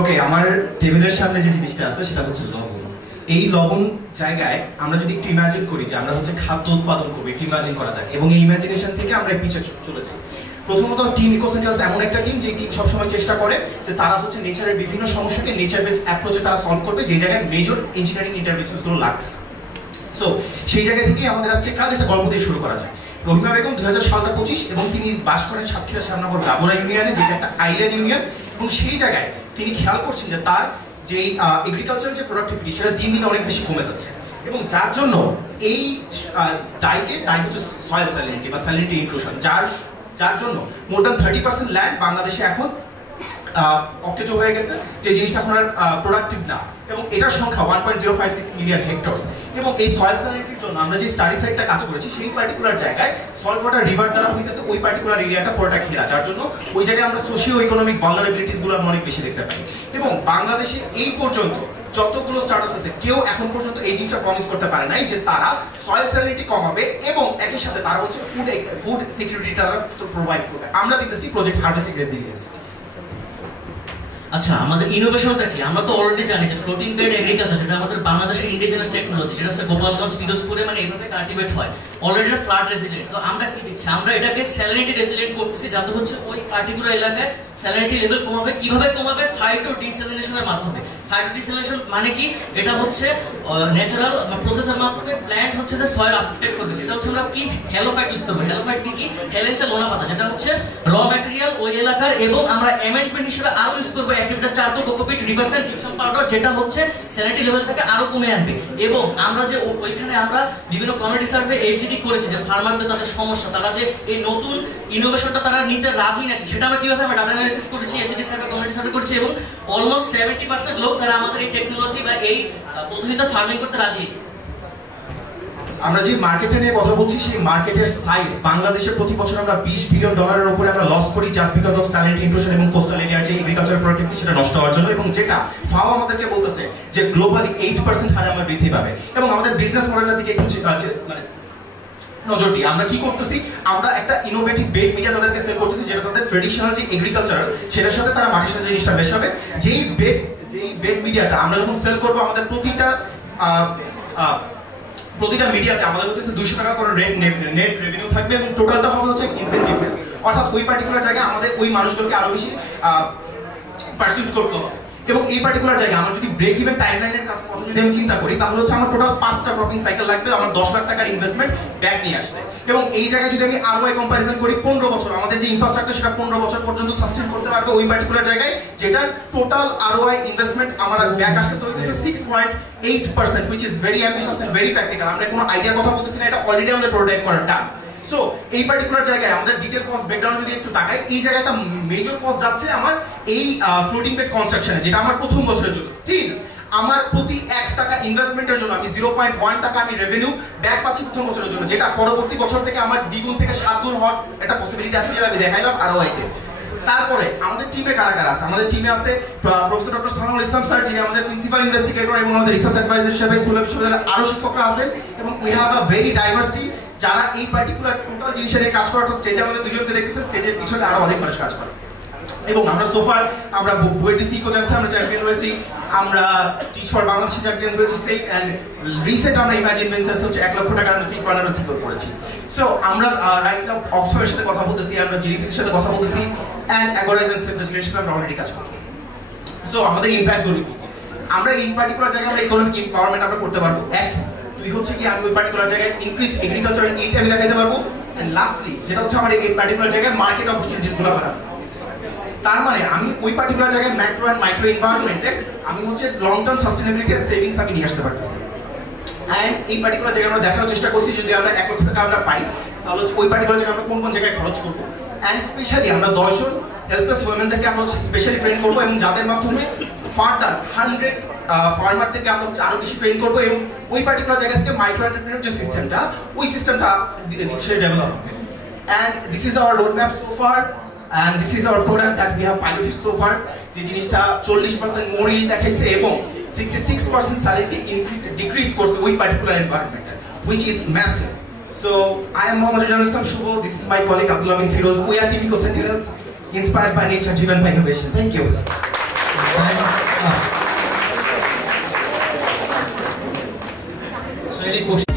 ওকে, আমার টেবিলের সামনে যে জিনিসটা আছে সেটা হচ্ছে লবণ। এই লবণ জায়গায় আমরা যদি একটু ইমাজিন করি যে আমরা হচ্ছে খাদ্য উৎপাদন করবো, একটু ইমাজিন করা যায়, এবং এই ইমাজিনেশন থেকে আমরা পিছিয়ে চলে যাই। প্রথমত টিম ইকোসেন্ট্রালস এমন একটা টিম যে টিম সবসময় চেষ্টা করে যে তারা হচ্ছে নেচারের বিভিন্ন সমস্যাকে নেচার বেসড অ্যাপ্রোচে তারা সলভ করবে, যে জায়গায় মেজর ইঞ্জিনিয়ারিং ইন্টারভেনশনগুলো লাগবে। সো সেই জায়গা থেকেই আমাদের আজকে কাজ একটা গল্প দিয়ে শুরু করা যায়। রহিমা বেগম 2025 এবং তিনি বাস করেন সাতক্ষীরা শ্যামনগর গাবরা ইউনিয়নে, যেটা একটা আইল্যান্ড ইউনিয়ন, এবং সেই জায়গায় তিনি খেয়াল করছেন যে তার যে এগ্রিকালচারাল যে প্রোডাক্টিভিটি সেটা দিন দিন অনেক বেশি কমে যাচ্ছে, এবং যার জন্য এই দায় হচ্ছে সয়েল স্যালিনিটি বা স্যালিনিটি ইনক্লুশন, যার জন্য মোর দ্যান 30% ল্যান্ড বাংলাদেশে এখন অকেজো হয়ে গেছে, যে জিনিসটা এখন আর প্রোডাক্টিভ না, এবং এটার সংখ্যা 1.056 মিলিয়ন হেক্টর। এবং এই সয়েল স্যালিনিটির জন্য আমরা যে স্টাডি সাইটটা কাজ করেছি সেই পার্টিকুলার জায়গায় সল্ট ওয়াটার রিভার দ্বারা হইতেছে ওই পার্টিকুলার এরিয়াটা পুরোটা ঘেরা, যার জন্য ওই জায়গায় আমরা সোশিও ইকোনমিক ভালনারেবিলিটিস গুলো অনেক বেশি দেখতে পাই। এবং বাংলাদেশে এই পর্যন্ত যতগুলো স্টার্টআপ আছে কেউ এখন পর্যন্ত এই জিনিসটা প্রমিস করতে পারে নাই যে তারা সয়েল স্যালিনিটি কমাবে এবং একই সাথে তারা হচ্ছে ফুড সিকিউরিটিটা প্রোভাইড করবে। আমরা দেখতেছি প্রজেক্ট হার্ভেস্টিং রেজিলিয়েন্স। আচ্ছা, আমাদের ইনোভেশনটা কি? আমরা তো অলরেডি জানি যে ফ্লোটিং বেড এগ্রিকালচার, যেটা আমাদের বাংলাদেশের ইন্ডিজিনাস টেকনোলজি, যেটা হচ্ছে গোপালগঞ্জ পিরোজপুরে মানে এইভাবে কাল্টিভেট হয়, অলরেডি ফ্লাড রেজিলিয়েন্ট। তো আমরা কি দিচ্ছি? আমরা এটাকে স্যালিনিটি রেজিলিয়েন্ট করতেছি, যাতে হচ্ছে ওই পার্টিকুলার এলাকায় স্যালিনিটি লেভেল কমাবে। কিভাবে কমাবে? ফাইটো ডিস্যালিনেশনের মাধ্যমে। ফাইটো ডিস্যালিনেশন মানে কি? এটা হচ্ছে ন্যাচারাল প্রসেসের মাধ্যমে প্ল্যান্ট হচ্ছে যে সয়েল আপটেক করবে, সেটা হচ্ছে আমরা কি হ্যালোফাইট ইউজ করবো। হ্যালোফাইট কি? হেলেঞ্চা লোনা পাতা, যেটা হচ্ছে র ম্যাটেরিয়াল ওই এলাকার, এবং আমরা অ্যামেন্ডমেন্ট হিসেবে আরো ইউজ করবো অ্যাক্টিভিটা চার্কোল, কোকোপিট, রিভার্সাল জিপসাম পাউডার, যেটা হচ্ছে স্যালিনিটি লেভেলটাকে আরো কমে আনবে। এবং আমরা যে ওইখানে আমরা বিভিন্ন কমিউনিটি সার্ভে এফজিডি করেছি যে ফার্মারদের তাদের সমস্যা, তারা যে এই নতুন ইনোভেশনটা তারা নিতে রাজি নাকি, সেটা আমরা কিভাবে আমরা ডাটা অ্যানালিসিস করেছি, এফজিডি সার্ভে, কমিউনিটি সার্ভে করেছি, এবং অলমোস্ট 70% লোক তারা আমাদের এই টেকনোলজি বা এই পদ্ধতিতে ফার্মিং করতে রাজি। আমরা যে মার্কেটে নিয়ে কথা বলছি সেই মার্কেটের সাইজ বাংলাদেশে প্রতি বছর আমরা $20 বিলিয়ন উপরে আমরা লস করি just because of salinity inclusion এবং কোস্টাল এরিয়ার যে এগ্রিকালচার প্রোডাক্টিভিটি সেটা নষ্ট হওয়ার জন্য, এবং যেটা ফাও আমাদেরকে বলতেছে যে গ্লোবালি 8% হারে আমরা বৃদ্ধি পাবে। এবং আমাদের বিজনেস মডেলের দিকে একটু মানে নজর দিই, আমরা কি করতেছি, আমরা একটা ইনোভেটিভ বেড মিডিয়া তাদেরকে সেল করতেছি, যেটা তাদের ট্রেডিশনাল যে এগ্রিকালচার সেটার সাথে তারা মাটির সাথে জিনিসটা মেশাবে। যেই বেড মিডিয়াটা আমরা যখন সেল করবো, আমাদের প্রতিটা মিডিয়াতে আমাদের হচ্ছে $200 করে নেট রেভিনিউ থাকবে, এবং টোটালটা হবে হচ্ছে ইনসেন্টিভ বেস, অর্থাৎ ওই পার্টিকুলার জায়গায় আমাদের ওই মানুষগুলোকে আরো বেশি পারসিউট করতে হবে। এবং এই পার্টিকুলার জায়গায় আমরা যদি ব্রেক ইভেন টাইমলাইনের কথা যদি আমি চিন্তা করি, তাহলে হচ্ছে আমার টোটাল 5টা ক্রপিং সাইকেল লাগবে আমার $10 লাখ টাকার ইনভেস্টমেন্ট ব্যাক নিয়ে আসতে। এবং এই জায়গায় যদি আমি ROI কম্পারিজন করি 15 বছর, আমাদের যে ইনফ্রাস্ট্রাকচার সেটা 15 বছর পর্যন্ত সাস্টেইন করতে পারবে ওই পার্টিকুলার জায়গায়, যেটার টোটাল ROI ইনভেস্টমেন্ট আমার ব্যাক আসতে হইতেছে 6.8%, which is very ambitious and very practical। আমরা কোনো আইডিয়ার কথা বলতেছি না, এটা অলরেডি আমাদের প্রোটোটাইপ করার টাইম। সো এই পার্টিকুলার জায়গায় আমাদের ডিটেইল কস্ট ব্রেকডাউন যদি একটু তাকাই, এই জায়গাটা মেজর কস্ট যাচ্ছে আমার এই ফ্লোটিং বেড কনস্ট্রাকশনে, যেটা আমার প্রথম বছরের জন্য। স্টিল আমার প্রতি $1 ইনভেস্টমেন্টের জন্য আমি 0.1 টাকা আমি রেভিনিউ ব্যাক পাচ্ছি প্রথম বছরের জন্য, যেটা পরবর্তী বছর থেকে আমার দ্বিগুণ থেকে 7 গুণ হওয়ার একটা পসিবিলিটি আছে, যেটা আমি দেখাইলাম ROI-তে। তারপরে আমাদের টিমে কারা কারা আছে? আমাদের টিমে আছে প্রফেসর ডক্টর সালামুল ইসলাম স্যার, যিনি আমাদের প্রিন্সিপাল ইনভেস্টিগেটর, এবং আমাদের রিসার্চ অ্যাডভাইজার হিসেবে খুলনা বিশ্ববিদ্যালয়ের আরো শিক্ষকরা আছেন, এবং we have a very diverse team যারা এই পার্টিকুলার টোটাল জিনিসের নিয়ে কাজ করার স্টেজে আমাদের দুজনকে দেখতেছে, স্টেজের পিছনে আরো অনেক মানুষ কাজ করে। এবং আমরা সোফার আমরা বুয়েটিসি ইকো চ্যাম্পে আমরা চ্যাম্পিয়ন হয়েছি, আমরা টিচ ফর বাংলাদেশে চ্যাম্পিয়ন হয়েছি স্টেট, এন্ড রিসেন্ট আমরা ইমাজিন ভেঞ্চার্স হচ্ছে $1 লক্ষ টাকার আমরা সিকিউর করেছি। সো আমরা রাইট নাও অক্সফোর্ডের সাথে কথা বলতেছি, আমরা জিডিপির সাথে কথা বলতেছি, এন্ড অ্যাগোরাইজ এন্ড সেভ দ্য চিলড্রেন আমরা অলরেডি কাজ করতেছি। সো আমাদের ইমপ্যাক্ট গুলো কি? আমরা এই পার্টিকুলার জায়গায় আমরা ইকোনমিক এমপাওয়ারমেন্ট আমরা করতে পারবো। দুই হচ্ছে কি, আমি ওই পার্টিকুলার জায়গায় ইনক্রিজ এগ্রিকালচারাল ইল্ড আমি দেখাইতে পারবো, এন্ড লাস্টলি যেটা হচ্ছে আমার এই পার্টিকুলার জায়গায় মার্কেট অপরচুনিটিস গুলো আমার আছে। তার মানে আমি ওই পার্টিকুলার জায়গায় ম্যাক্রো এন্ড মাইক্রো এনভায়রনমেন্টে আমি হচ্ছে long term sustainability and savings আমি নিয়ে আসতে পারতেছি। এন্ড এই পার্টিকুলার জায়গায় আমরা দেখানোর চেষ্টা করছি যদি আমরা $1 লক্ষ টাকা আমরা পাই, তাহলে ওই পার্টিকুলার জায়গায় আমরা কোন কোন জায়গায় খরচ করবো, এন্ড স্পেশালি আমরা 10 জন হেল্পলেস ওমেনদেরকে আমরা হচ্ছে স্পেশালি ট্রেন করবো, এবং যাদের মাধ্যমে ফার্দার 100 ফার্মারদেরকে আমরা হচ্ছে আরো বেশি ট্রেন করবো, এবং ওই পার্টিকুলার জায়গা থেকে মাইক্রো এন্টারপ্রেনিউর যে সিস্টেমটা ওই সিস্টেমটা ডেভেলপ হবে। And this is our road map so far, and this is our product that we have piloted so far, যে জিনিসটা 40% মোর ইল্ড দেখাইছে এবং 66% স্যালারি ডিক্রিজ করছে ওই particular এনভায়রনমেন্টে, which is massive. So I am Mohammad Rizal Islam Shubho, this is my colleague Abdullah bin Firoz, we are Team Eco Sentinels, inspired by nature, driven by innovation. Thank you. So any question?